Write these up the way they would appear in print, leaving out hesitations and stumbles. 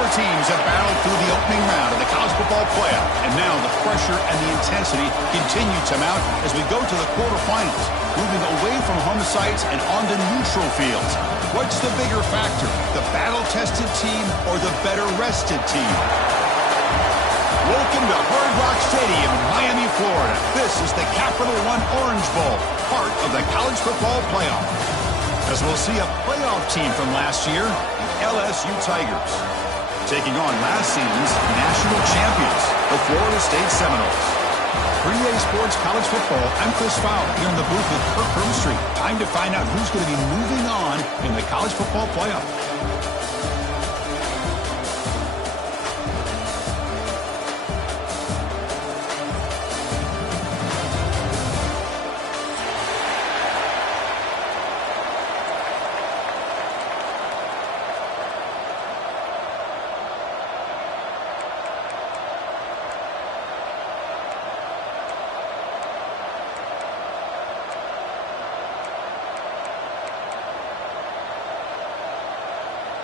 Four teams have battled through the opening round of the college football playoff, and now the pressure and the intensity continue to mount as we go to the quarterfinals, moving away from home sites and onto neutral fields. What's the bigger factor, the battle-tested team or the better-rested team? Welcome to Hard Rock Stadium in Miami, Florida. This is the Capital One Orange Bowl, part of the college football playoff. As we'll see a playoff team from last year, the LSU Tigers, taking on last season's national champions, the Florida State Seminoles. 3A Sports College Football, I'm Chris Fowler, here in the booth with Kirk Herbstreit. Time to find out who's going to be moving on in the college football playoff.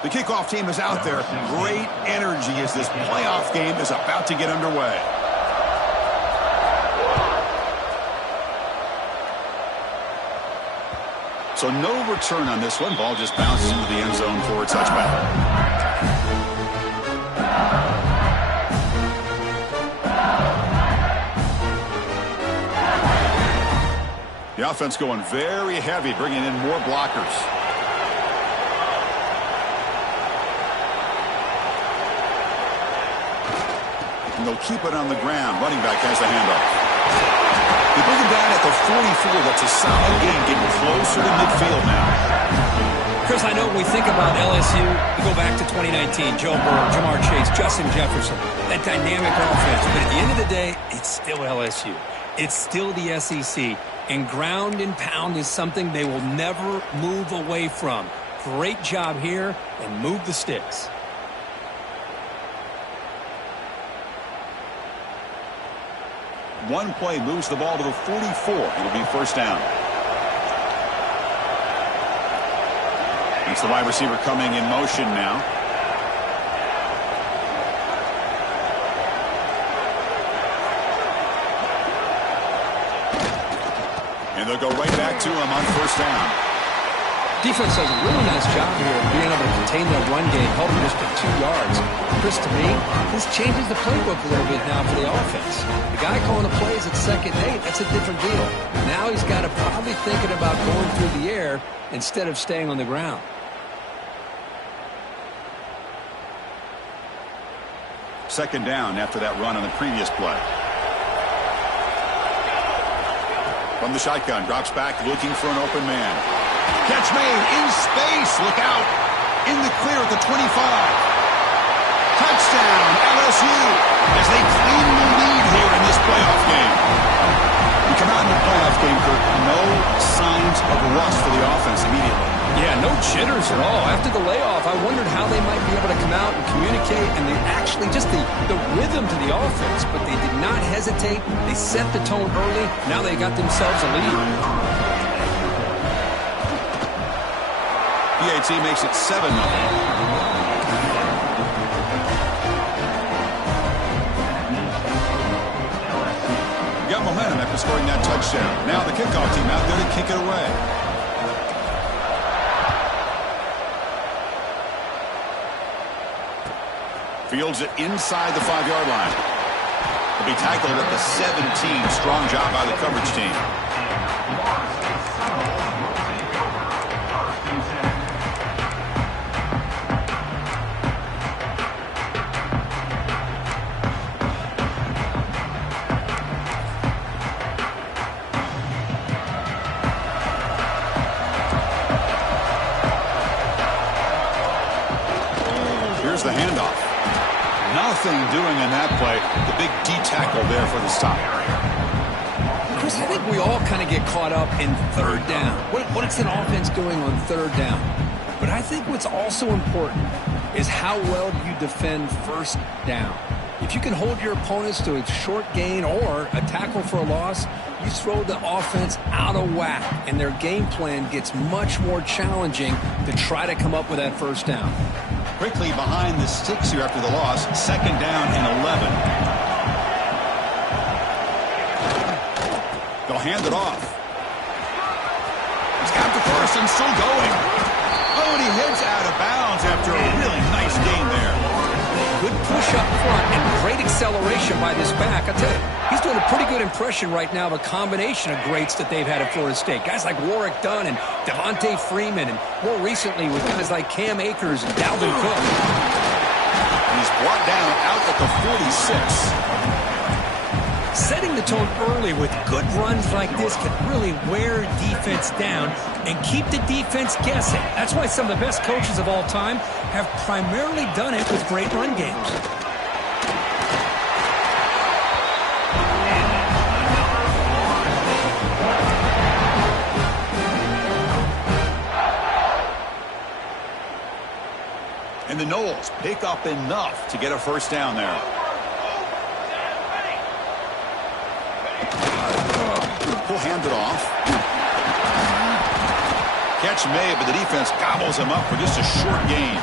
The kickoff team is out there. Great energy as this playoff game is about to get underway. So no return on this one. Ball just bounces into the end zone for a touchback. The offense going very heavy, bringing in more blockers. And they'll keep it on the ground. Running back has the handoff. They bring him down at the 44. That's a solid gain, getting closer to midfield now. Chris, I know when we think about LSU, we go back to 2019. Joe Burrow, Jamar Chase, Justin Jefferson. That dynamic offense. But at the end of the day, it's still LSU. It's still the SEC. And ground and pound is something they will never move away from. Great job here, and move the sticks. One play moves the ball to the 44. It'll be first down. It's the wide receiver coming in motion now. And they'll go right back to him on first down. Defense does a really nice job here of being able to contain their run game, helping just get 2 yards. Chris, to me, this changes the playbook a little bit now for the offense. The guy calling the plays at 2nd and 8, that's a different deal. Now he's got to probably thinking about going through the air instead of staying on the ground. Second down after that run on the previous play. From the shotgun, drops back looking for an open man. Catch made in space. Look out. In the clear at the 25. Touchdown, LSU, as they claim the lead here in this playoff game. We come out in the playoff game, Kirk. No signs of rust for the offense immediately. Yeah, no jitters at all. After the layoff, I wondered how they might be able to come out and communicate, and they actually just the rhythm to the offense, but they did not hesitate. They set the tone early. Now they got themselves a lead. PAT makes it 7-0. Got momentum after scoring that touchdown. Now the kickoff team out there to kick it away. Fields it inside the 5-yard line. He'll be tackled at the 17. Strong job by the coverage team. Here's the handoff. Nothing doing in that play. The big D tackle there for the stop. Chris, I think we all kind of get caught up in third down. What is an offense doing on third down? But I think what's also important is how well you defend first down. If you can hold your opponents to a short gain or a tackle for a loss, you throw the offense out of whack, and their game plan gets much more challenging to try to come up with that first down. Quickly behind the sticks here after the loss. Second down and 11. They'll hand it off. He's got the first and still going. Oh, and he heads out of bounds after a really nice gain there. Good push up front and great acceleration by this back. I tell you, he's doing a pretty good impression right now of a combination of greats that they've had at Florida State. Guys like Warwick Dunn and Devontae Freeman, and more recently with guys like Cam Akers and Dalvin Cook. He's brought down out at the 46. Setting the tone early with good runs like this can really wear defense down and keep the defense guessing. That's why some of the best coaches of all time have primarily done it with great run games. And the Noles pick up enough to get a first down there. He'll hand it off. Catch made, but the defense gobbles him up for just a short gain.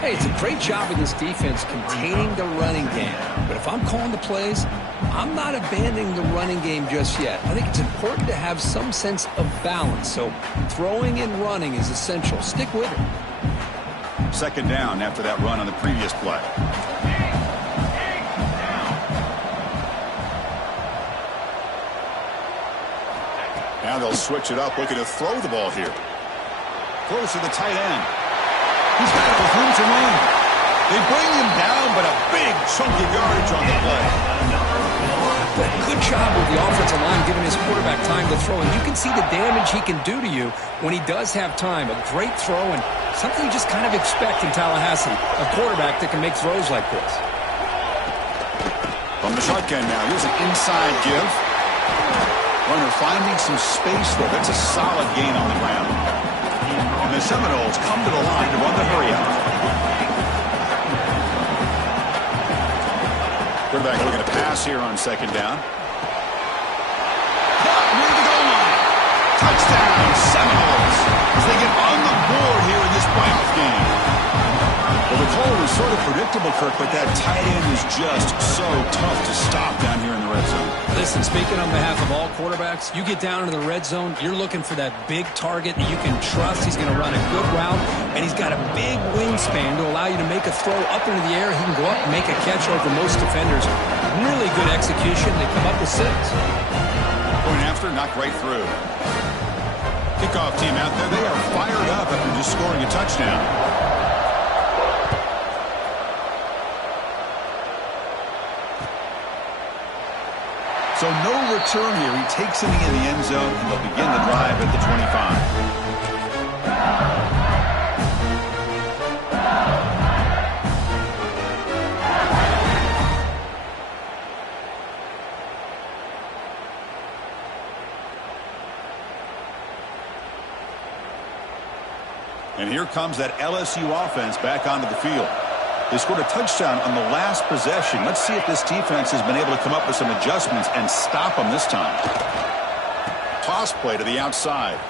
Hey, it's a great job of this defense containing the running game. But if I'm calling the plays, I'm not abandoning the running game just yet. I think it's important to have some sense of balance. So throwing and running is essential. Stick with it. Second down after that run on the previous play. Now they'll switch it up, looking to throw the ball here. Close to the tight end. He's got it with room to run. They bring him down, but a big chunk of yardage on the play. Good job with the offensive line giving his quarterback time to throw. And you can see the damage he can do to you when he does have time. A great throw and something you just kind of expect in Tallahassee. A quarterback that can make throws like this. From the shotgun now, here's an inside give. Runner finding some space there. That's a solid gain on the ground. And the Seminoles come to the line to run the hurry up. Quarterback looking to pass here on second down. Near the goal line. Touchdown, Seminoles, as they get on the board here in this playoff game. Well, the call was sort of predictable, Kirk, but that tight end is just so tough to stop down here in the red zone. Listen, speaking on behalf of all quarterbacks, you get down into the red zone, you're looking for that big target that you can trust. He's going to run a good route, and he's got a big wingspan to allow you to make a throw up into the air. He can go up and make a catch over most defenders. Really good execution. They come up with 6. Going after, knocked right through. Kickoff team out there, they are fired up after just scoring a touchdown. So no return here. He takes it in the end zone, and they'll begin the drive at the 25. And here comes that LSU offense back onto the field. They scored a touchdown on the last possession. Let's see if this defense has been able to come up with some adjustments and stop them this time. Toss play to the outside.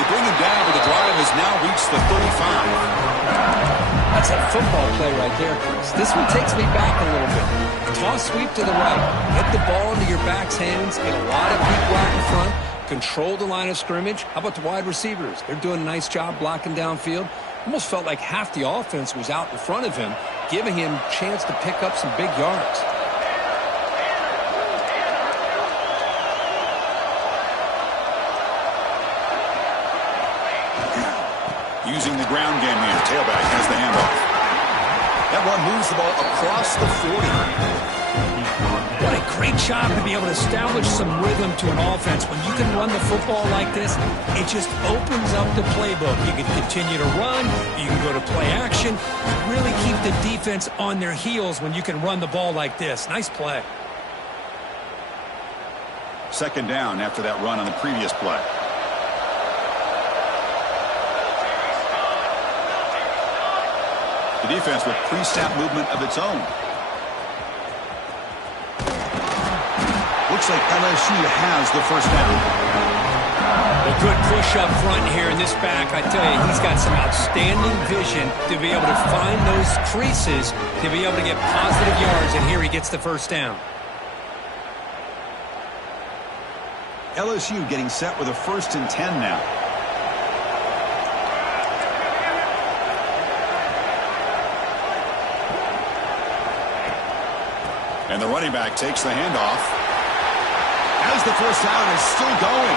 They bring him down, but the drive has now reached the 35. That's a football play right there, Chris. This one takes me back a little bit. Toss sweep to the right. Get the ball into your back's hands. Get a lot of people out in front. Control the line of scrimmage. How about the wide receivers? They're doing a nice job blocking downfield. Almost felt like half the offense was out in front of him, giving him a chance to pick up some big yards. Using the ground game here. Tailback has the handoff. That run moves the ball across the 40. What a great job to be able to establish some rhythm to an offense. When you can run the football like this, it just opens up the playbook. You can continue to run. You can go to play action. Really keep the defense on their heels when you can run the ball like this. Nice play. Second down after that run on the previous play. The defense with pre-snap movement of its own. Looks like LSU has the first down. A good push up front here in this back. I tell you, he's got some outstanding vision to be able to find those creases, to be able to get positive yards, and here he gets the first down. LSU getting set with a 1st and 10 now. And the running back takes the handoff. As the first down is still going.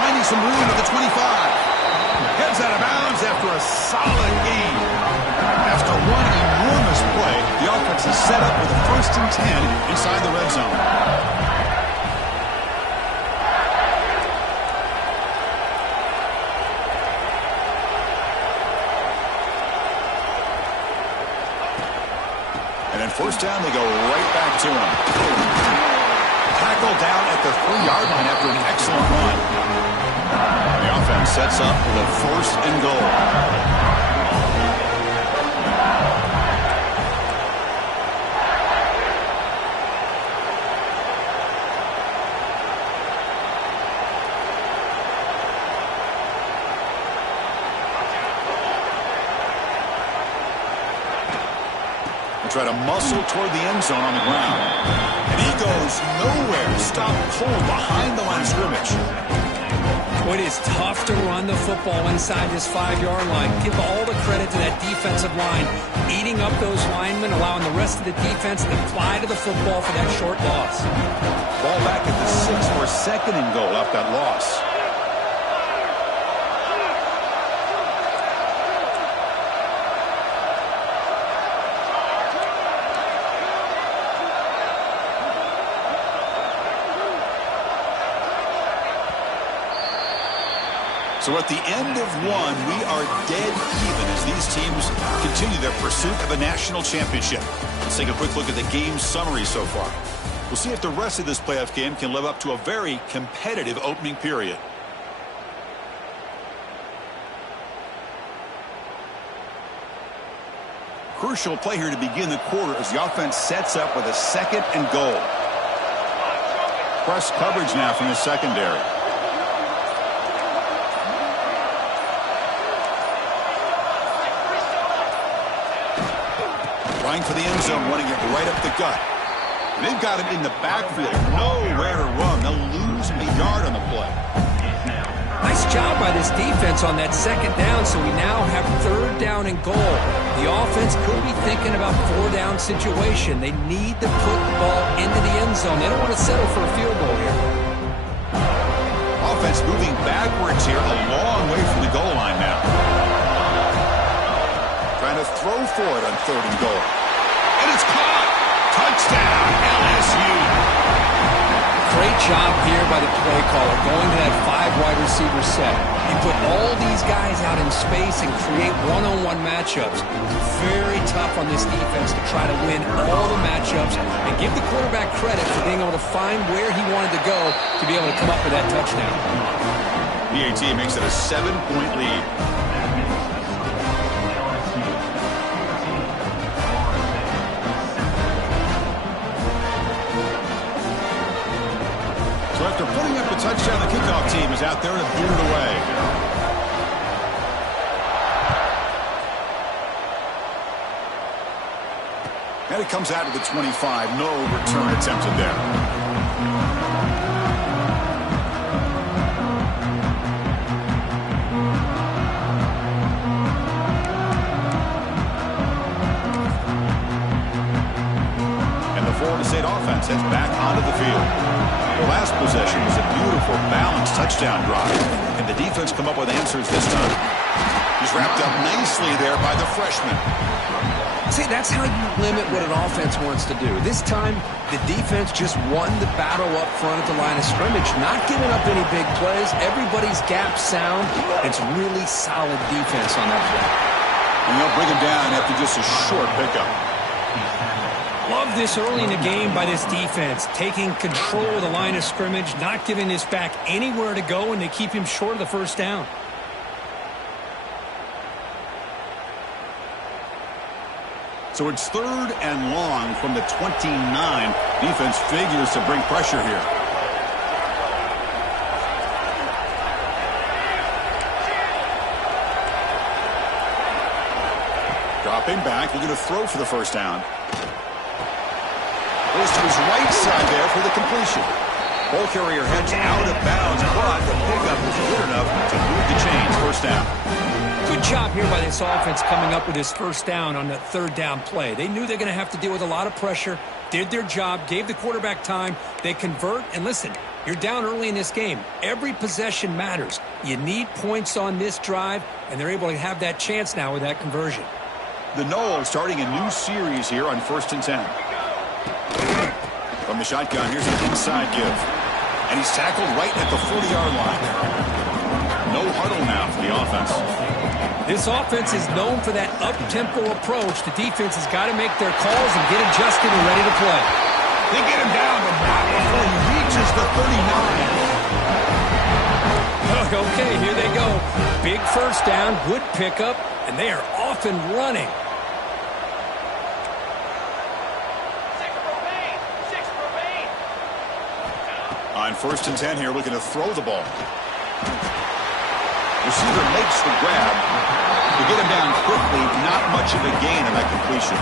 Finding some room at the 25. Heads out of bounds after a solid gain. After one enormous play, the offense is set up with a 1st and 10 inside the red zone. And then first down, they go right back to him. Tackle down at the 3-yard line after an excellent run. The offense sets up with a 1st and goal. Try to muscle toward the end zone on the ground. And he goes nowhere. Stop cold behind the line of scrimmage. Well, it is tough to run the football inside this 5-yard line. Give all the credit to that defensive line, eating up those linemen, allowing the rest of the defense to fly to the football for that short loss. Ball back at the 6 for 2nd and goal after that loss. So at the end of one, we are dead even as these teams continue their pursuit of a national championship. Let's take a quick look at the game summary so far. We'll see if the rest of this playoff game can live up to a very competitive opening period. Crucial play here to begin the quarter as the offense sets up with a 2nd and goal. Press coverage now from the secondary. Trying for the end zone, running it right up the gut. And they've got him in the backfield. Nowhere to run. They'll lose a yard on the play. Nice job by this defense on that 2nd down, so we now have 3rd down and goal. The offense could be thinking about 4-down situation. They need to put the ball into the end zone. They don't want to settle for a field goal here. Offense moving backwards here, a long way from the goal line now. Trying to throw for it on 3rd and goal. And it's caught. Touchdown, LSU. Great job here by the play caller, going to that 5-wide receiver set. He put all these guys out in space and create one-on-one matchups. Very tough on this defense to try to win all the matchups and give the quarterback credit for being able to find where he wanted to go to be able to come up with that touchdown. PAT makes it a 7-point lead. So after putting up a touchdown, the kickoff team is out there to boot it away. And it comes out to the 25. No return attempted there. Florida State offense heads back onto the field. The last possession was a beautiful, balanced touchdown drive, and the defense come up with answers this time. He's wrapped up nicely there by the freshman. See, that's how you limit what an offense wants to do. This time, the defense just won the battle up front at the line of scrimmage, not giving up any big plays. Everybody's gap sound. It's really solid defense on that play. And they'll bring him down after just a short pickup. Love this early in the game by this defense, taking control of the line of scrimmage, not giving this back anywhere to go, and they keep him short of the first down. So it's 3rd and long from the 29. Defense figures to bring pressure here. Dropping back, looking to throw for the first down. Goes to his right side there for the completion. Ball carrier heads out of bounds, but the pickup was good enough to move the chains. First down. Good job here by this offense coming up with this first down on that third down play. They knew they're going to have to deal with a lot of pressure, did their job, gave the quarterback time. They convert, and listen, you're down early in this game. Every possession matters. You need points on this drive, and they're able to have that chance now with that conversion. The Noles starting a new series here on 1st and 10. From the shotgun, here's an inside give. And he's tackled right at the 40-yard line. No huddle now for the offense. This offense is known for that up-tempo approach. The defense has got to make their calls and get adjusted and ready to play. They get him down, but not before he reaches the 39. Okay, here they go. Big first down, good pickup, and they are off and running. On 1st and 10 here, looking to throw the ball. Receiver makes the grab. To get him down quickly, not much of a gain on that completion.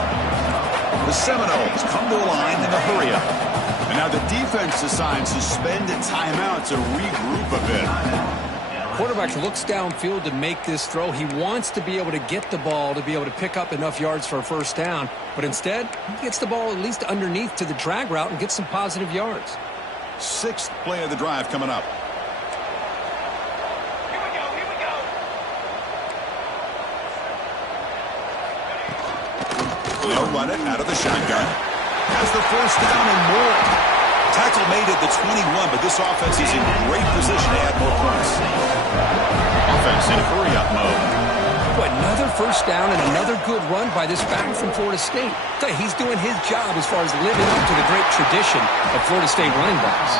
The Seminoles come to the line in a hurry up. And now the defense decides to spend a timeout to regroup a bit. Quarterback looks downfield to make this throw. He wants to be able to get the ball to be able to pick up enough yards for a first down. But instead, he gets the ball at least underneath to the drag route and gets some positive yards. 6th play of the drive coming up. Here we go. They'll run it out of the shotgun. Has the first down and more. Tackle made at the 21, but this offense is in great position to add more points. Offense in hurry-up mode. Another first down and another good run by this back from Florida State. He's doing his job as far as living up to the great tradition of Florida State running backs.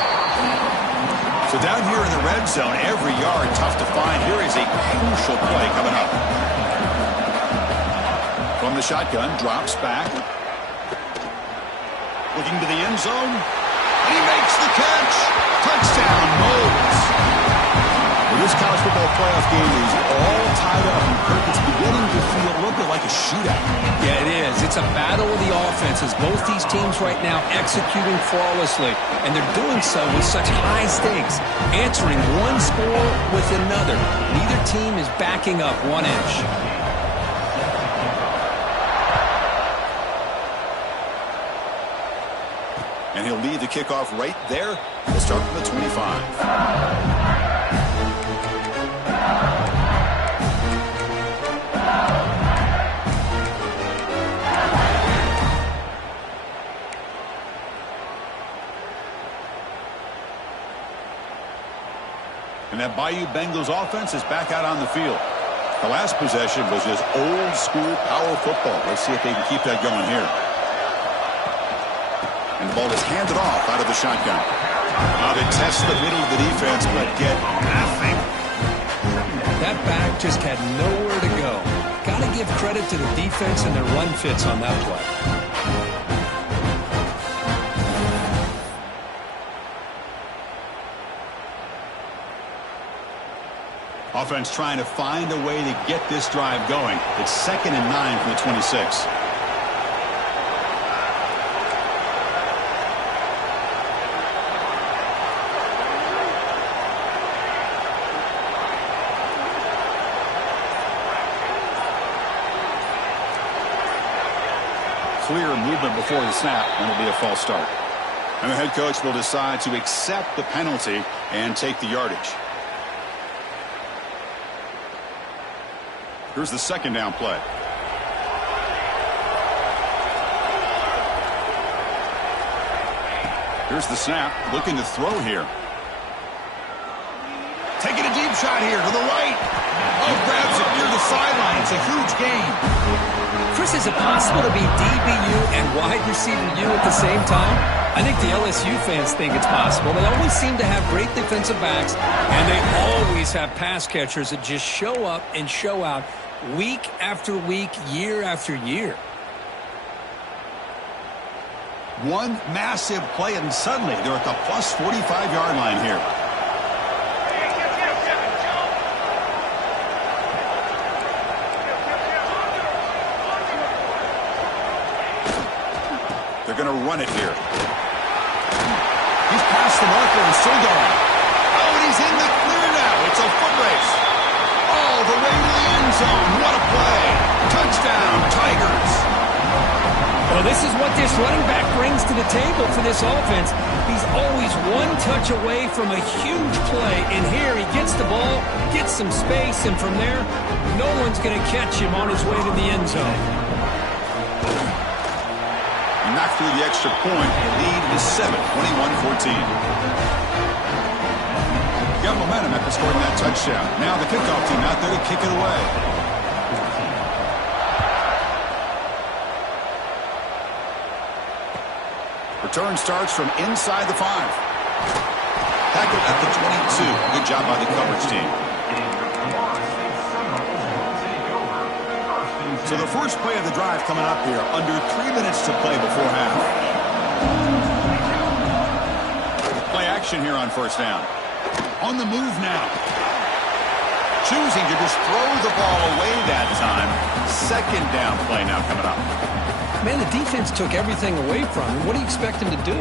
So down here in the red zone, every yard tough to find. Here is a crucial play coming up. From the shotgun, drops back. Looking to the end zone. And he makes the catch. Touchdown, Moles. Well, this college football playoff game is all tied up, and Kirk, it's beginning to feel a little bit like a shootout. Yeah, it is. It's a battle of the offenses. Both these teams right now executing flawlessly, and they're doing so with such high stakes, answering one score with another. Neither team is backing up 1 inch. And he'll lead the kickoff right there. We'll start from the 25. And that Bayou Bengals offense is back out on the field. The last possession was just old school power football. Let's see if they can keep that going here. And the ball is handed off out of the shotgun. Now they test the middle of the defense, but get nothing. That back just had nowhere to go. Got to give credit to the defense and their run fits on that play. Offense trying to find a way to get this drive going. It's 2nd and 9 from the 26. Clear movement before the snap, and it'll be a false start. And the head coach will decide to accept the penalty and take the yardage. Here's the 2nd down play. Here's the snap, looking to throw here. Taking a deep shot here to the right. Oh, grabs it near the sideline. It's a huge gain. Chris, is it possible to be DBU and wide receiver U at the same time? I think the LSU fans think it's possible. They always seem to have great defensive backs, and they always have pass catchers that just show up and show out week after week, year after year. One massive play, and suddenly they're at the plus 45-yard line here. to run it here. He's past the marker and still going. Oh, and he's in the clear now. It's a foot race. All the way to the end zone. What a play. Touchdown, Tigers. Well, this is what this running back brings to the table for this offense. He's always one touch away from a huge play. And here he gets the ball, gets some space, and from there, no one's going to catch him on his way to the end zone. Knocked through the extra point. The lead is 7, 21-14. Got momentum after scoring that touchdown. Now the kickoff team out there to kick it away. Return starts from inside the 5. Tackled at the 22. Good job by the coverage team. So the first play of the drive coming up here. Under 3 minutes to play before half. Play action here on first down. On the move now. Choosing to just throw the ball away that time. Second down play now coming up. Man, the defense took everything away from him. What do you expect him to do?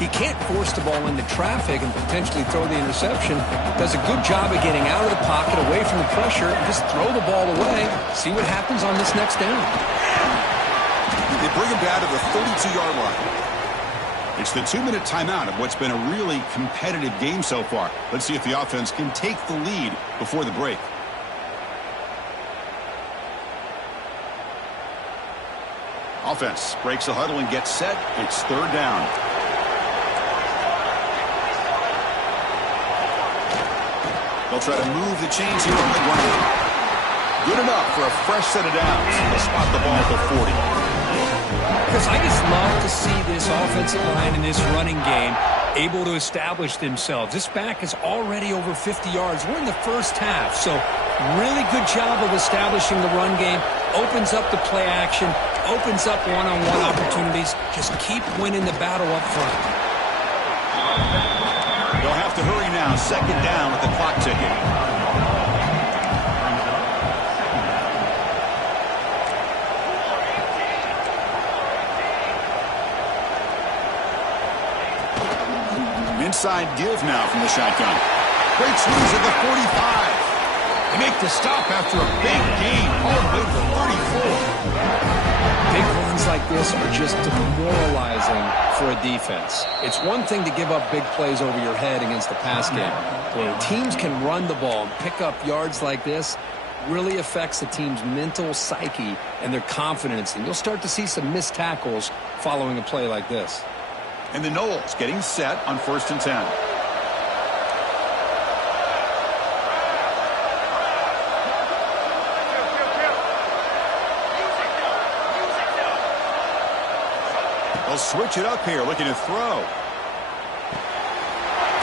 He can't force the ball into traffic and potentially throw the interception. Does a good job of getting out of the pocket, away from the pressure, and just throw the ball away. See what happens on this next down. They bring him down to the 32-yard line. It's the 2-minute timeout of what's been a really competitive game so far. Let's see if the offense can take the lead before the break. Offense breaks the huddle and gets set. It's third down. They'll try to move the chains here on the ground. Good enough for a fresh set of downs. They'll spot the ball at the 40. Chris, I just love to see this offensive line in this running game able to establish themselves. This back is already over 50 yards. We're in the first half, so really good job of establishing the run game. Opens up the play action, opens up one-on-one opportunities. Just keep winning the battle up front. They'll have to hurry now. Second down with the clock ticking. Inside give now from the shotgun. Great swings at the 45. They make the stop after a big gain all the way to the 34. Big runs like this are just demoralizing for a defense. It's one thing to give up big plays over your head against the pass game. When teams can run the ball and pick up yards like this, really affects the team's mental psyche and their confidence. And you'll start to see some missed tackles following a play like this. And the Knowles getting set on 1st and 10. They'll switch it up here, looking to throw.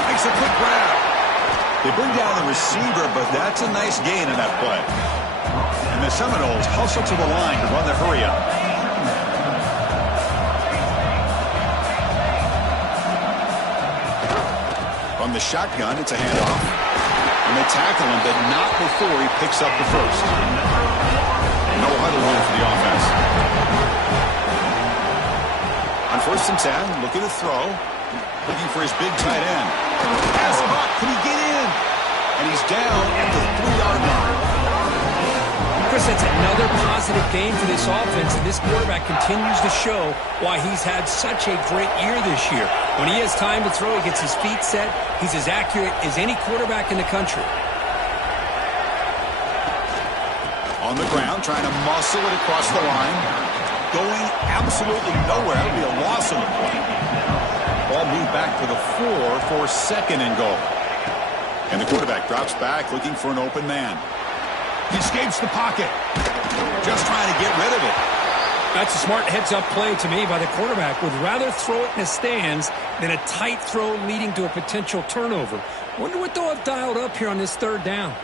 Makes a quick grab. They bring down the receiver, but that's a nice gain in that play. And the Seminoles hustle to the line to run the hurry up. From the shotgun, it's a handoff. And they tackle him, but not before he picks up the first. No huddle here for the offense. On 1st and 10, looking to throw. Looking for his big tight end. Pass him up. Can he get in? And he's down at the 3-yard line. Chris, that's another positive game for this offense, and this quarterback continues to show why he's had such a great year this year. When he has time to throw, he gets his feet set. He's as accurate as any quarterback in the country. On the ground, trying to muscle it across the line. Going absolutely nowhere. That would be a loss on the play. Ball moved back to the 4 for 2nd and goal. And the quarterback drops back, looking for an open man. He escapes the pocket. Just trying to get rid of it. That's a smart heads-up play to me by the quarterback. Would rather throw it in the stands than a tight throw leading to a potential turnover. Wonder what they'll have dialed up here on this 3rd down.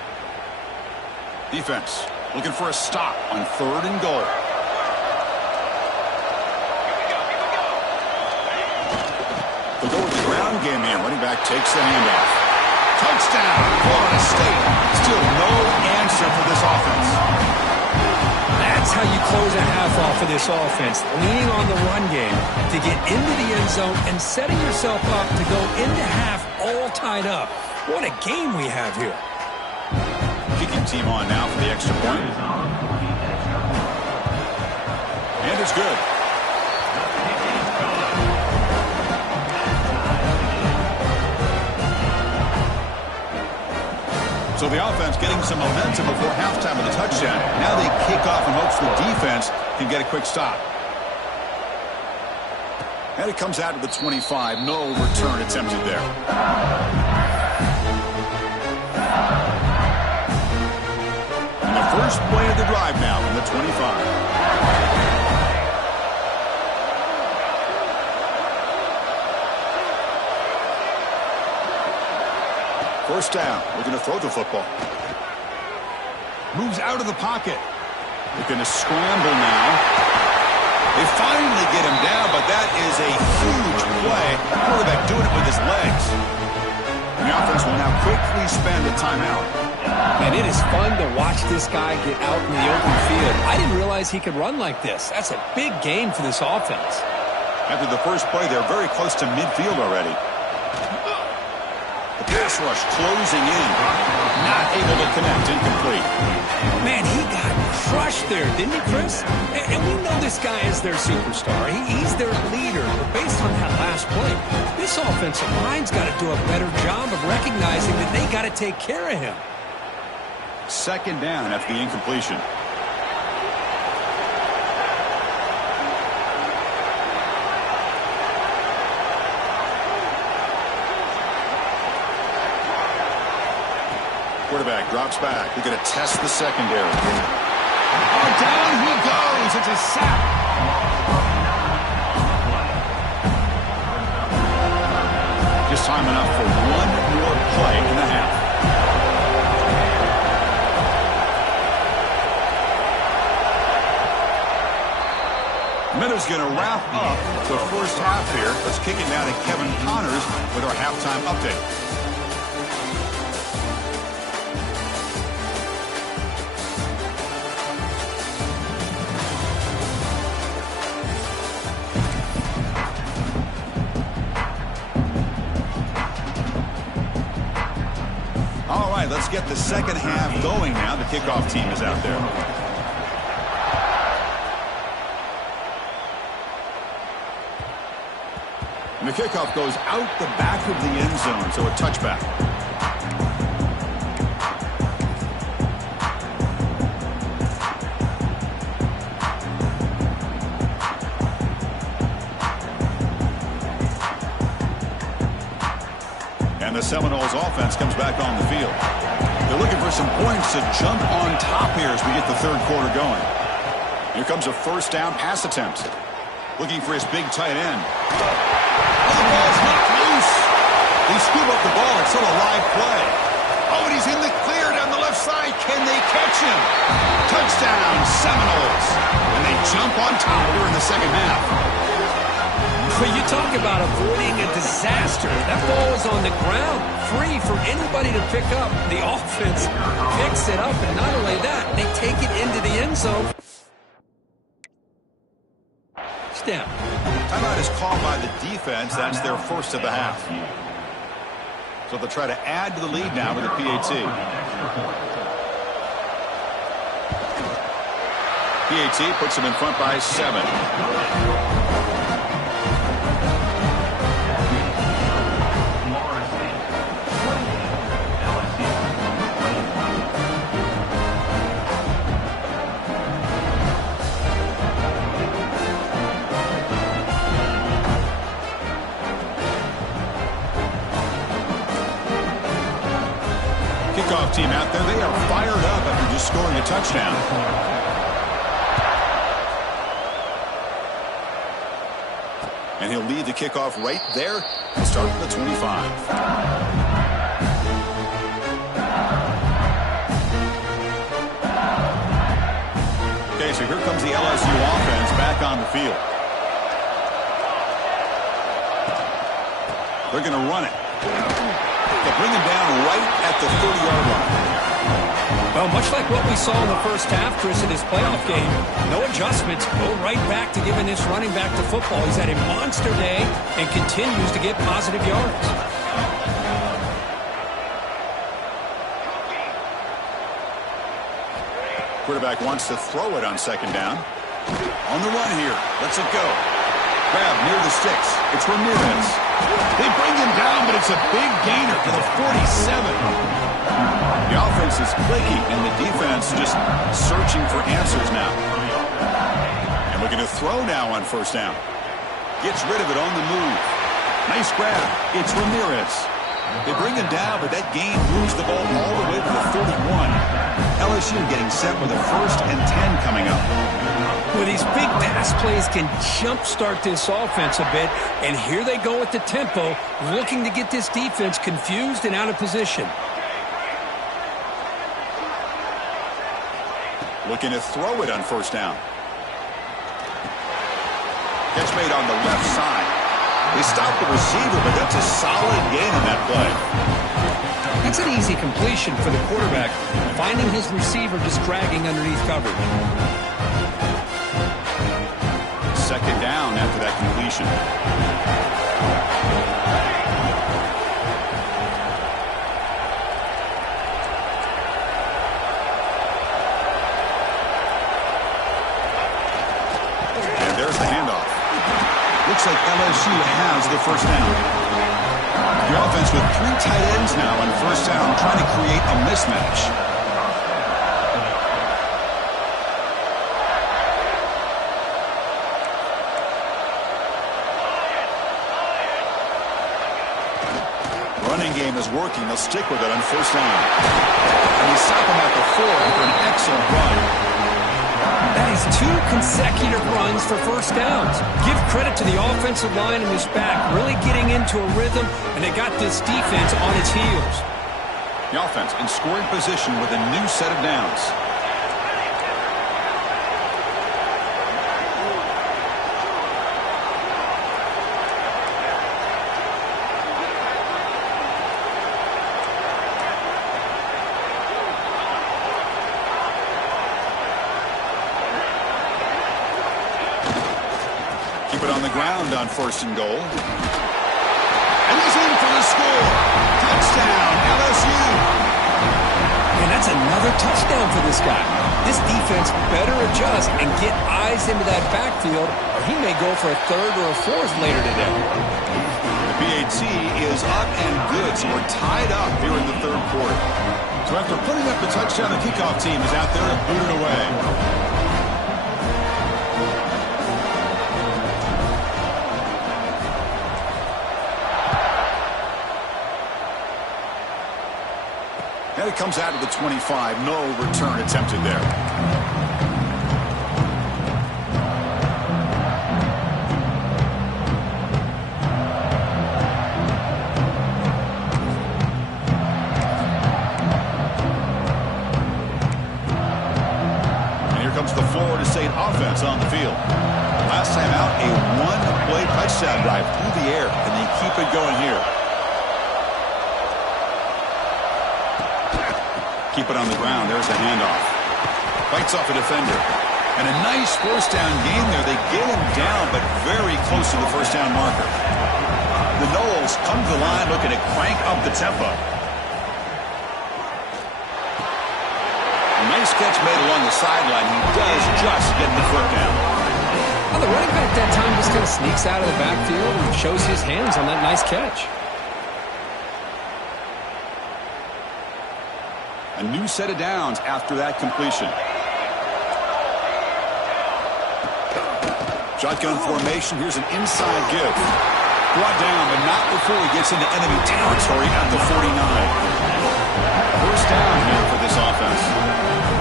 Defense looking for a stop on 3rd and goal. They'll go with the ground game here. Running back takes the handoff. Touchdown, Florida State. Still no answer for this offense. That's how you close a half default for this offense, leaning on the run game to get into the end zone and setting yourself up to go into half all tied up. What a game we have here. Kicking team on now for the extra point. And it's good. So the offense getting some momentum before halftime with a touchdown. Now they kick off in hopes the defense can get a quick stop. And it comes out to the 25. No return attempted there. And the first play of the drive now from the 25. First down. We're going to throw the football. Moves out of the pocket. They're going to scramble now. They finally get him down, but that is a huge play. Quarterback doing it with his legs. And the offense will now quickly spend a timeout. Man, it is fun to watch this guy get out in the open field. I didn't realize he could run like this. That's a big game for this offense. After the first play, they're very close to midfield already. The pass rush closing in. Not able to connect. Incomplete. Man, he got crushed there, didn't he, Chris? And we know this guy is their superstar. He's their leader. But based on that last play, this offensive line's got to do a better job of recognizing that they got to take care of him. Second down after the incompletion. Quarterback drops back. They're going to test the secondary. Oh, down he goes. It's a sack. Just time enough for one more play in the half. Minute's going to wrap up the first half here. Let's kick it now to Kevin Connors with our halftime update. All right, let's get the second half going now. The kickoff team is out there. And the kickoff goes out the back of the end zone, so a touchback. And the Seminoles offense comes back on the field. They're looking for some points to jump on top here as we get the third quarter going. Here comes a first down pass attempt. Looking for his big tight end. Oh, the ball's knocked loose. They scoop up the ball. It's still a live play. Oh, and he's in the clear down the left side. Can they catch him? Touchdown, Seminoles. And they jump on top here in the second half. But you talk about avoiding a disaster. That ball is on the ground, free for anybody to pick up. The offense picks it up, and not only that, they take it into the end zone. Down. Timeout is called by the defense. That's their first of the half. So they'll try to add to the lead now with a PAT. PAT puts them in front by 7. Kickoff team out there. They are fired up after just scoring a touchdown. And he'll lead the kickoff right there and start at the 25. Okay, so here comes the LSU offense back on the field. They're going to run it. They'll bring him down right at the 30-yard line. Well, much like what we saw in the first half, Chris, in his playoff game, no adjustments, go right back to giving this running back to football. He's had a monster day and continues to get positive yards. Quarterback wants to throw it on second down. On the run here. Lets it go. Grab near the sticks. It's Ramirez. They bring him down, but it's a big gainer to the 47. The offense is clicky, and the defense just searching for answers now. And looking to throw now on first down. Gets rid of it on the move. Nice grab. It's Ramirez. They bring him down, but that gain moves the ball all the way to the 31. LSU getting set with a 1st and 10 coming up. Well, these big pass plays can jumpstart this offense a bit, and here they go with the tempo, looking to get this defense confused and out of position. Looking to throw it on first down. Catch made on the left side. They stopped the receiver, but that's a solid gain on that play. That's an easy completion for the quarterback, finding his receiver just dragging underneath coverage. Second down after that completion. And there's the handoff. Looks like LSU has the first down. The offense with 3 tight ends now on first down, trying to create a mismatch. Running game is working. They'll stick with it on first down. And they stop him at the 4 for an excellent run. That is 2 consecutive runs for first downs. Give credit to the offensive line and his back, really getting into a rhythm, and they got this defense on its heels. The offense in scoring position with a new set of downs. Keep it on the ground on 1st and goal. And he's in for the score. Touchdown, LSU. And that's another touchdown for this guy. This defense better adjust and get eyes into that backfield, or he may go for a 3rd or a 4th later today. The PAT is up and good, so we're tied up here in the 3rd quarter. So after putting up the touchdown, the kickoff team is out there to boot it away. And it comes out of the 25. No return attempted there. And here comes the Florida State offense on the field. Last time out, a 1-play touchdown drive through the air. Can they keep it going here? Keep it on the ground. There's the handoff. Fights off a defender. And a nice 1st down gain there. They get him down, but very close to the 1st down marker. The Noles come to the line looking to crank up the tempo. A nice catch made along the sideline. He does just get the foot down. Well, the running back that time just kind of sneaks out of the backfield and shows his hands on that nice catch. A new set of downs after that completion. Shotgun formation. Here's an inside give. Brought down, but not before he gets into enemy territory at the 49. First down here for this offense.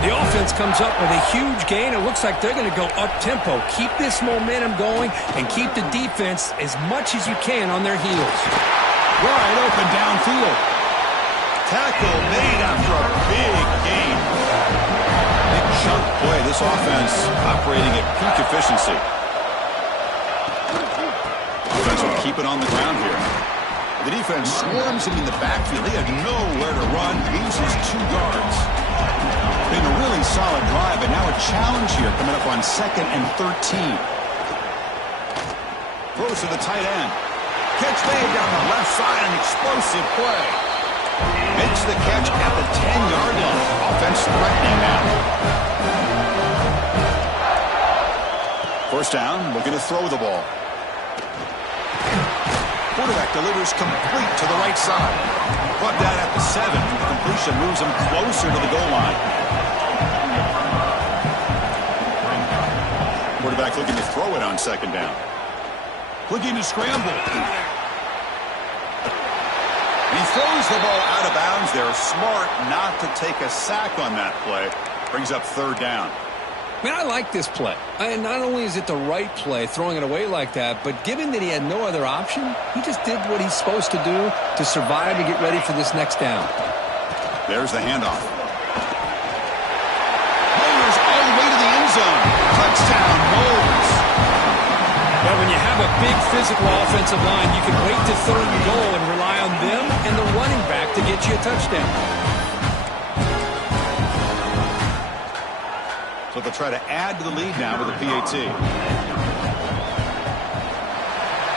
The offense comes up with a huge gain. It looks like they're going to go up-tempo. Keep this momentum going and keep the defense as much as you can on their heels. Wide open downfield. Tackle made after a big gain. Big chunk play. This offense operating at peak efficiency. Offense will keep it on the ground here. The defense swarms him in the backfield. He had nowhere to run. Loses 2 yards. Been a really solid drive, and now a challenge here coming up on 2nd and 13. Throws to the tight end. Catch made down the left side, an explosive play. Makes the catch at the 10-yard line. Offense threatening now. First down, looking to throw the ball. Quarterback delivers complete to the right side. Brought down at the 7. The completion moves him closer to the goal line. Quarterback looking to throw it on 2nd down. Looking to scramble. He throws the ball out of bounds. They're smart not to take a sack on that play. Brings up 3rd down. Man, I like this play. And not only is it the right play, throwing it away like that, but given that he had no other option, he just did what he's supposed to do to survive and get ready for this next down. There's the handoff. Moles all the way to the end zone. Touchdown, Moles. Well, when you have a big physical offensive line, you can wait to 3rd and goal and rely on them and the running back to get you a touchdown. So they'll try to add to the lead now with a PAT.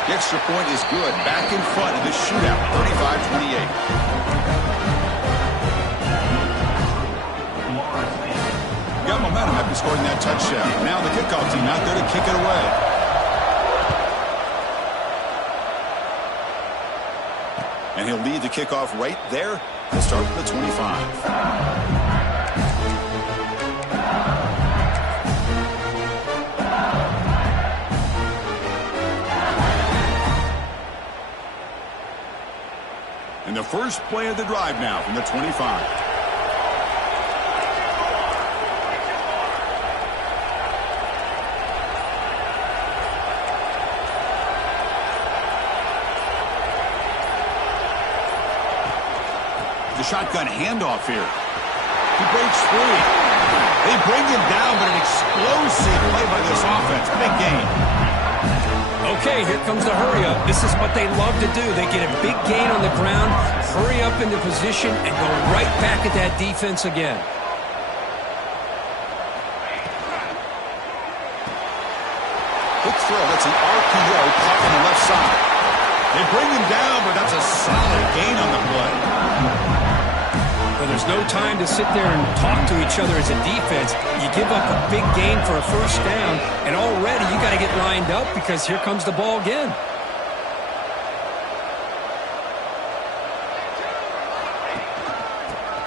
The extra point is good. Back in front of this shootout, 35-28. Got momentum after scoring that touchdown. Now the kickoff team out there to kick it away. And he'll lead the kickoff right there to start with the 25. And the first play of the drive now from the 25. The shotgun handoff here. He breaks free. They bring him down, but an explosive play by this offense. Big gain. Okay, here comes the hurry up. This is what they love to do. They get a big gain on the ground, hurry up into position, and go right back at that defense again. Quick throw. That's an RPO caught on the left side. They bring him down, but that's a solid gain on the play. Well, there's no time to sit there and talk to each other as a defense. You give up a big gain for a first down, and already you got to get lined up because here comes the ball again.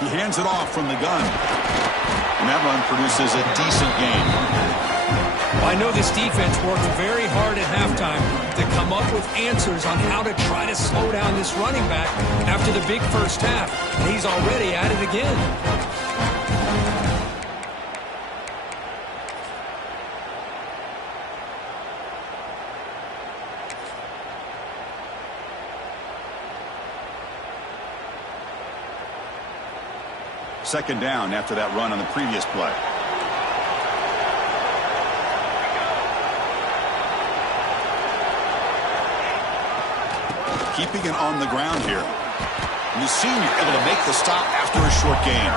He hands it off from the gun. And that run produces a decent gain. Well, I know this defense worked very hard at halftime to come up with answers on how to try to slow down this running back after the big first half. And he's already at it again. Second down after that run on the previous play. Keeping it on the ground here. And the senior able to make the stop after a short gain.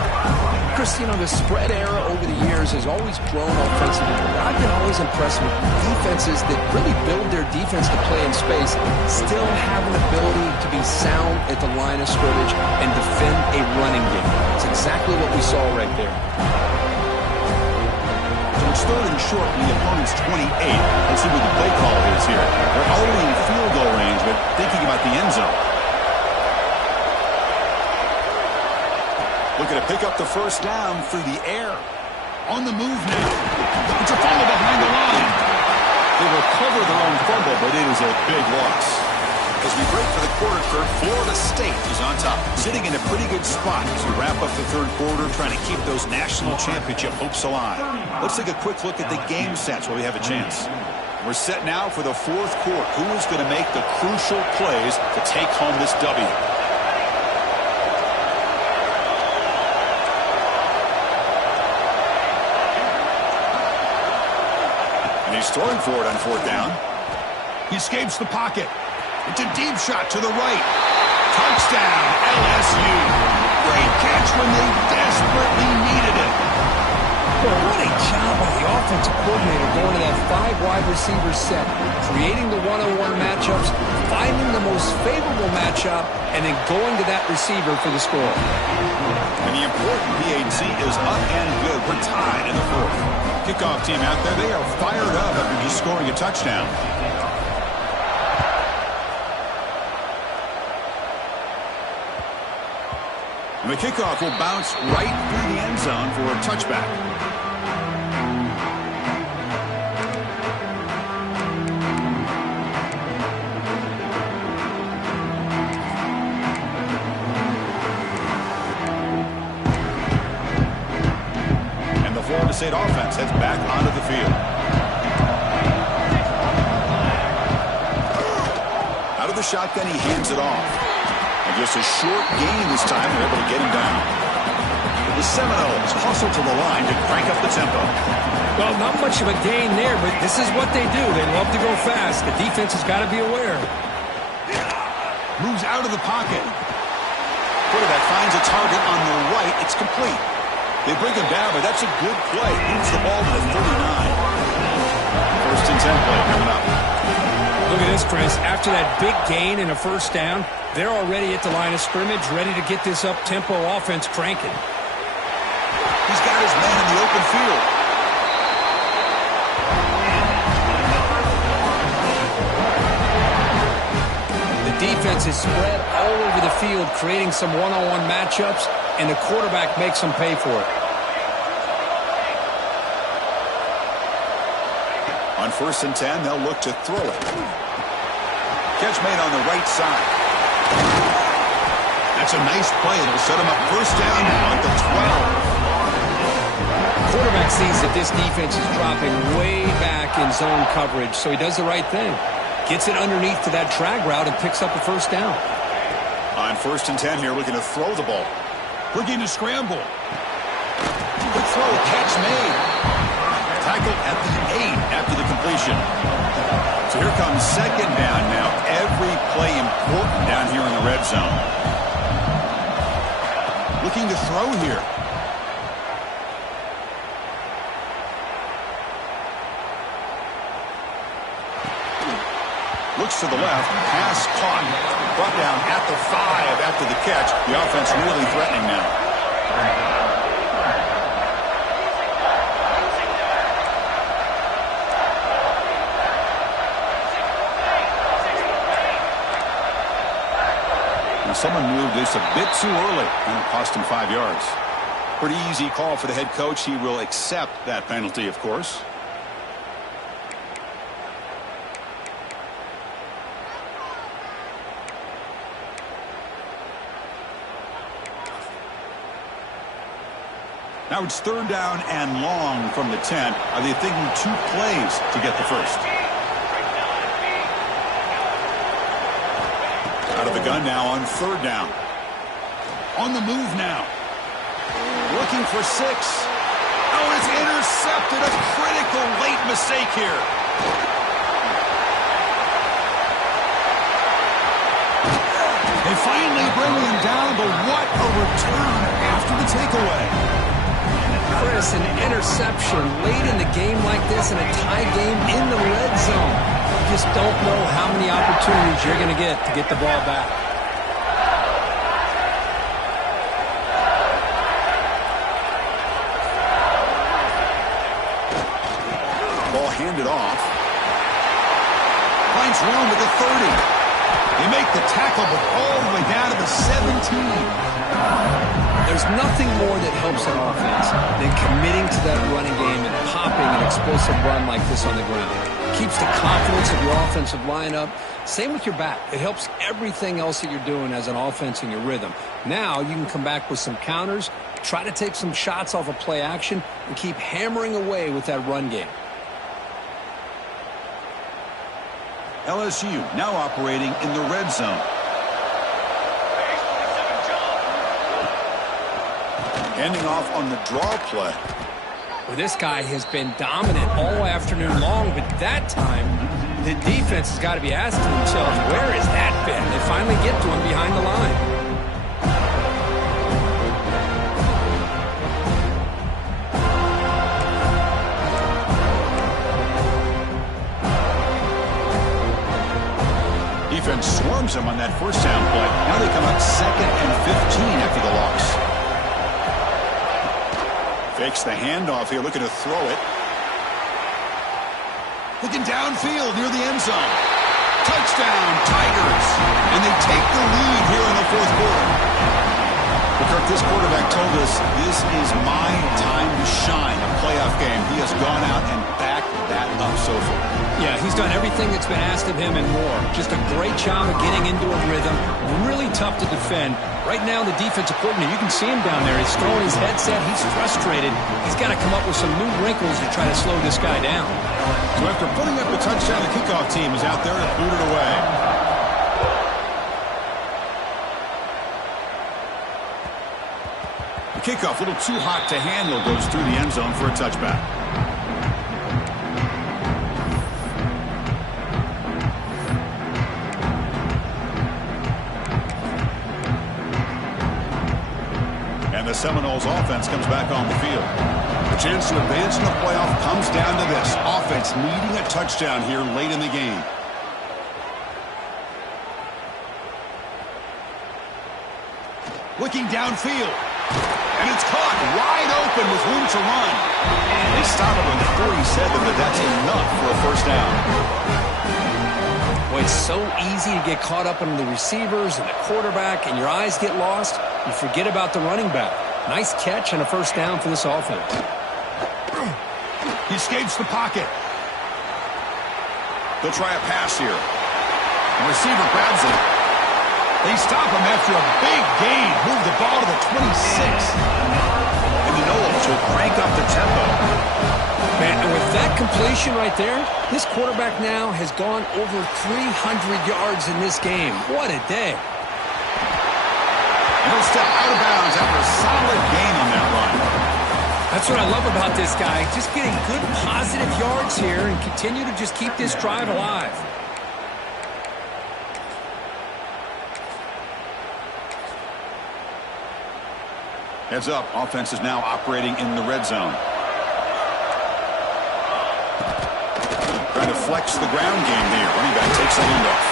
Chris, you know, the spread era over the years has always grown offensively. I've been always impressed with defenses that really build their defense to play in space, still have an ability to be sound at the line of scrimmage and defend a running game. It's exactly what we saw right there. So it's 3rd and short from the opponent's 28. Let's see what the play call is here. They're already in field goal range, but thinking about the end zone. Looking to pick up the first down through the air. On the move now. It's a fumble behind the line. They recover their own fumble, but it is a big loss. As we break for the quarter, Kurt, Florida State is on top, sitting in a pretty good spot as we wrap up the third quarter, trying to keep those national championship hopes alive. Let's take a quick look at the game sets while we have a chance. We're set now for the fourth quarter. Who is going to make the crucial plays to take home this W? And he's throwing for it on fourth down. He escapes the pocket. It's a deep shot to the right. Touchdown, LSU. great catch when they desperately needed it. Well, what a job by the offensive coordinator going to that 5-wide receiver set, creating the one-on-one matchups, finding the most favorable matchup, and then going to that receiver for the score. And the important PAT is up and good. We're tied in the fourth. Kickoff team out there, they are fired up after just scoring a touchdown. And the kickoff will bounce right through the end zone for a touchback. And the Florida State offense heads back onto the field. Out of the shotgun, he hands it off. And just a short gain this time, they're able to get him down. The Seminoles hustle to the line to crank up the tempo. Well, not much of a gain there, but this is what they do. They love to go fast. The defense has got to be aware. Moves out of the pocket. Quarterback finds a target on the right. It's complete. They bring him down, but that's a good play. Moves the ball to the 39. First and 10 play coming up. Look at this, Chris. After that big gain and a first down, they're already at the line of scrimmage, ready to get this up-tempo offense cranking. He's got his man in the open field. The defense is spread all over the field, creating some one-on-one matchups, and the quarterback makes them pay for it. On first and 10, they'll look to throw it. Catch made on the right side. That's a nice play. It'll set him up first down now at the 12. Quarterback sees that this defense is dropping way back in zone coverage, so he does the right thing. Gets it underneath to that drag route and picks up the first down. On first and 10 here, looking to throw the ball. Looking to scramble. Good throw, catch made. Tackle at the 8 after the completion. So here comes second down now. Every play important down here in the red zone. Looking to throw here. Looks to the left. Pass caught. Brought down at the 5 after the catch. The offense really threatening now. Someone moved this a bit too early, and it cost him 5 yards. Pretty easy call for the head coach. He will accept that penalty, of course. Now it's third down and long from the 10. Are they thinking 2 plays to get the first? Out of the gun now on third down. On the move now. Looking for 6. Oh, it's intercepted. A critical late mistake here. They finally bring him down, but what a return after the takeaway. Chris, an interception late in the game like this in a tie game in the red zone. You just don't know how many opportunities you're going to get the ball back. Ball handed off. Finds room at the 30. They make the tackle, but all the way down to the 17. There's nothing more that helps an offense than committing to that running game and popping an explosive run like this on the ground. Keeps the confidence of your offensive lineup. Same with your back. It helps everything else that you're doing as an offense in your rhythm. Now you can come back with some counters, try to take some shots off of play action, and keep hammering away with that run game. LSU now operating in the red zone. Handing off on the draw play. Well, this guy has been dominant all afternoon long, but that time, the defense has got to be asking themselves, where has that been? They finally get to him behind the line. Defense swarms him on that first down play. Now they come up 2nd and 15 after the loss. Fakes the handoff here, looking to throw it. Looking downfield near the end zone. Touchdown, Tigers. And they take the lead here in the fourth quarter. But Kirk, this quarterback told us this is my time to shine, a playoff game. He has gone out and backed that up so far. Yeah, he's done everything that's been asked of him and more. Just a great job of getting into a rhythm. Really tough to defend. Right now, the defensive coordinator, you can see him down there. He's throwing his headset. He's frustrated. He's got to come up with some new wrinkles to try to slow this guy down. So after putting up a touchdown, the kickoff team is out there to boot it away. The kickoff, a little too hot to handle, goes through the end zone for a touchback. And the Seminoles offense comes back on the field. The chance to advance in the playoff comes down to this. Offense needing a touchdown here late in the game. Looking downfield. And it's caught wide open with room to run. And they stop it on 47, but that's enough for a first down. Boy, it's so easy to get caught up in the receivers and the quarterback, and your eyes get lost. You forget about the running back. Nice catch and a first down for this offense. He escapes the pocket. They'll try a pass here. The receiver grabs it. They stop him after a big gain. Move the ball to the 26. And the Noles will crank up the tempo. Man, and with that completion right there, this quarterback now has gone over 300 yards in this game. What a day. And he'll step out of bounds after a solid gain on that run. That's what I love about this guy. Just getting good positive yards here and continue to just keep this drive alive. Heads up, offense is now operating in the red zone. Trying to flex the ground game here. Running back takes the handoff.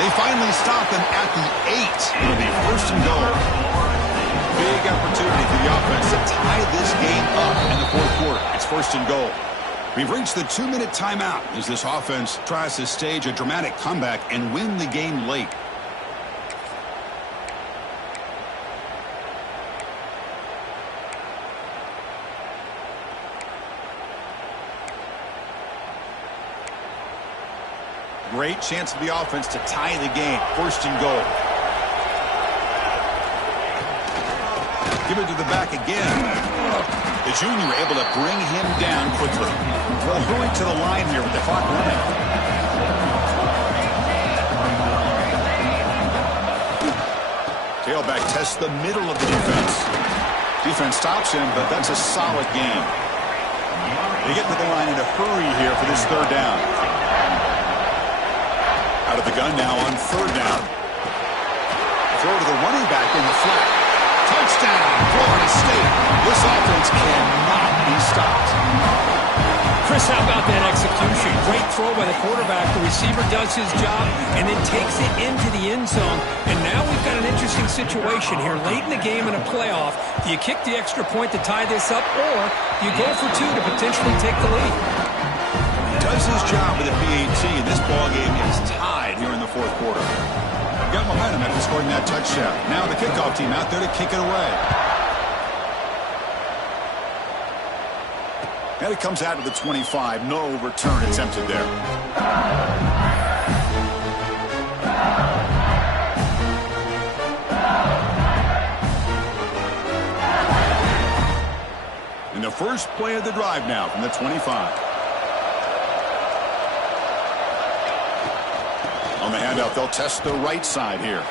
They finally stop him at the 8. It'll be first and goal. Big opportunity for the offense to tie this game up in the fourth quarter. It's first and goal. We've reached the 2-minute timeout as this offense tries to stage a dramatic comeback and win the game late. Great chance for the offense to tie the game. First and goal. Give it to the back again. The junior able to bring him down quickly. They'll hurry to the line here with the clock running. Tailback tests the middle of the defense. Defense stops him, but that's a solid game. They get to the line in a hurry here for this third down. Out of the gun now on third down. Throw to the running back in the flat. Touchdown, Florida State. This offense cannot be stopped. Chris, how about that execution? Great throw by the quarterback. The receiver does his job and then takes it into the end zone. And now we've got an interesting situation here. Late in the game in a playoff, do you kick the extra point to tie this up, or do you go for two to potentially take the lead? Does his job with the PAT, and this ball game is tied here in the fourth quarter. Got behind him after scoring that touchdown. Now the kickoff team out there to kick it away. And it comes out to the 25. No return attempted there. And the first play of the drive now from the 25. On the handout, they'll test the right side here.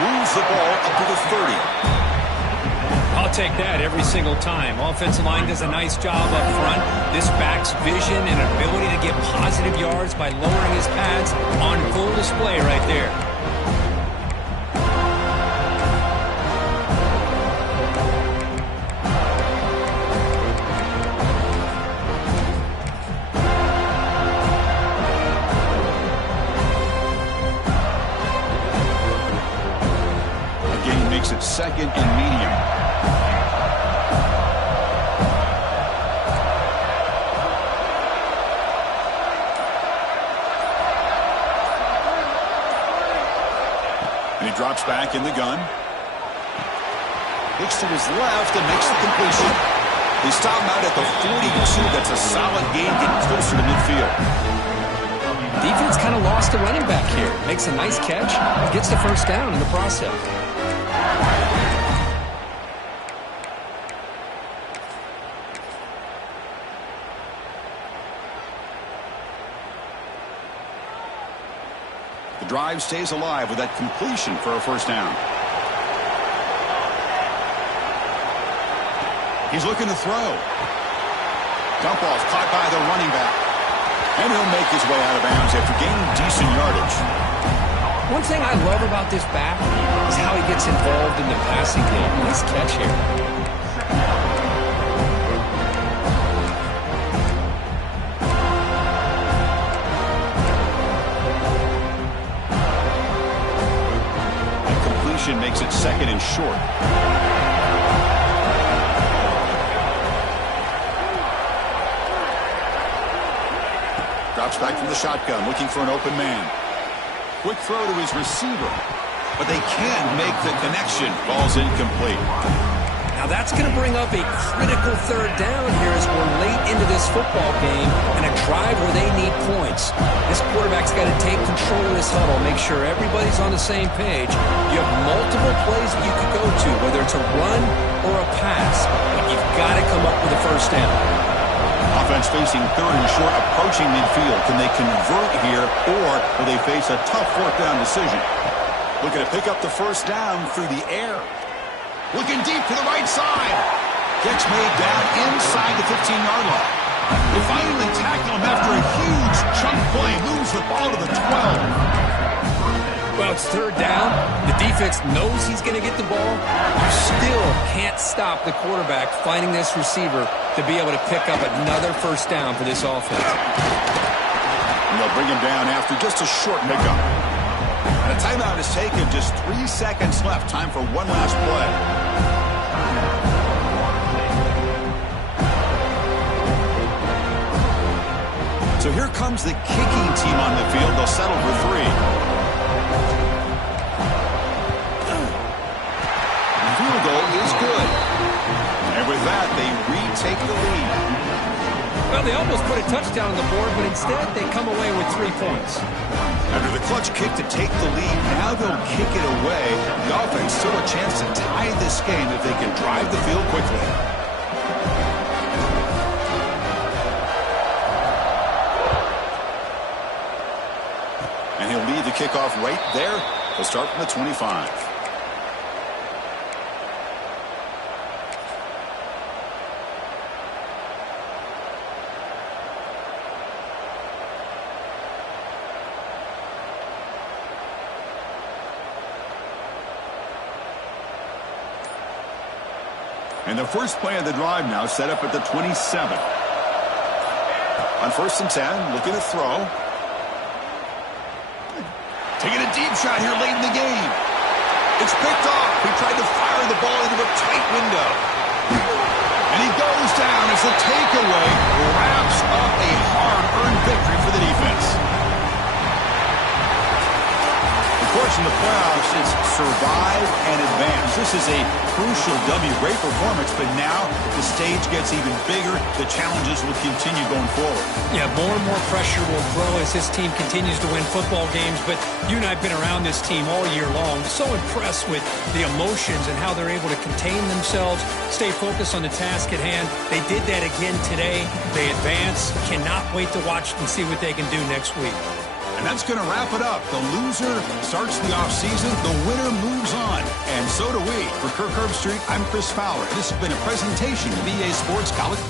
Moves the ball up to the 30. I'll take that every single time. Offensive line does a nice job up front. This back's vision and ability to get positive yards by lowering his pads on full display right there. drops back in the gun. Looks to his left and makes the completion. They stop him out at the 42. That's a solid gain, getting closer to midfield. Defense kind of lost the running back here. Makes a nice catch, gets the first down in the process. The drive stays alive with that completion for a first down. He's looking to throw. Dump off caught by the running back. And he'll make his way out of bounds after gaining decent yardage. One thing I love about this back is how he gets involved in the passing game. Nice catch here. That completion makes it second and short. Drops back from the shotgun, looking for an open man. Quick throw to his receiver, but they can't make the connection. Ball's incomplete. Now that's going to bring up a critical third down here as we're late into this football game and a drive where they need points. This quarterback's got to take control of this huddle, make sure everybody's on the same page. You have multiple plays that you could go to, whether it's a run or a pass, but you've got to come up with a first down. Offense facing third and short, approaching midfield. Can they convert here, or will they face a tough fourth down decision? Looking to pick up the first down through the air. Looking deep to the right side. Gets made down inside the 15-yard line. They finally tackle him after a huge chunk play. Moves the ball to the 12. Well, it's third down. The defense knows he's going to get the ball. You still can't stop the quarterback finding this receiver to be able to pick up another first down for this offense. And they'll bring him down after just a short pickup. And a timeout is taken. Just 3 seconds left. Time for one last play. So here comes the kicking team on the field. They'll settle for 3. Field goal is good. And with that, they retake the lead. Well, they almost put a touchdown on the board, but instead they come away with 3 points. After the clutch kick to take the lead, now they'll kick it away. The offense still a chance to tie this game if they can drive the field quickly. And he'll lead the kickoff right there. They'll start from the 25. And the first play of the drive now set up at the 27. On 1st and 10, looking to throw. Taking a deep shot here late in the game. It's picked off. He tried to fire the ball into a tight window. And he goes down as the takeaway wraps up a hard-earned victory for the defense. Of course, in the playoffs, it's survive and advance. This is a crucial W. Great performance, but now the stage gets even bigger. The challenges will continue going forward. Yeah, more and more pressure will grow as this team continues to win football games, but you and I have been around this team all year long. So impressed with the emotions and how they're able to contain themselves, stay focused on the task at hand. They did that again today. They advance. Cannot wait to watch and see what they can do next week. And that's going to wrap it up. The loser starts the offseason. The winner moves on. And so do we. For Kirk Herbstreit, I'm Chris Fowler. This has been a presentation of EA Sports College.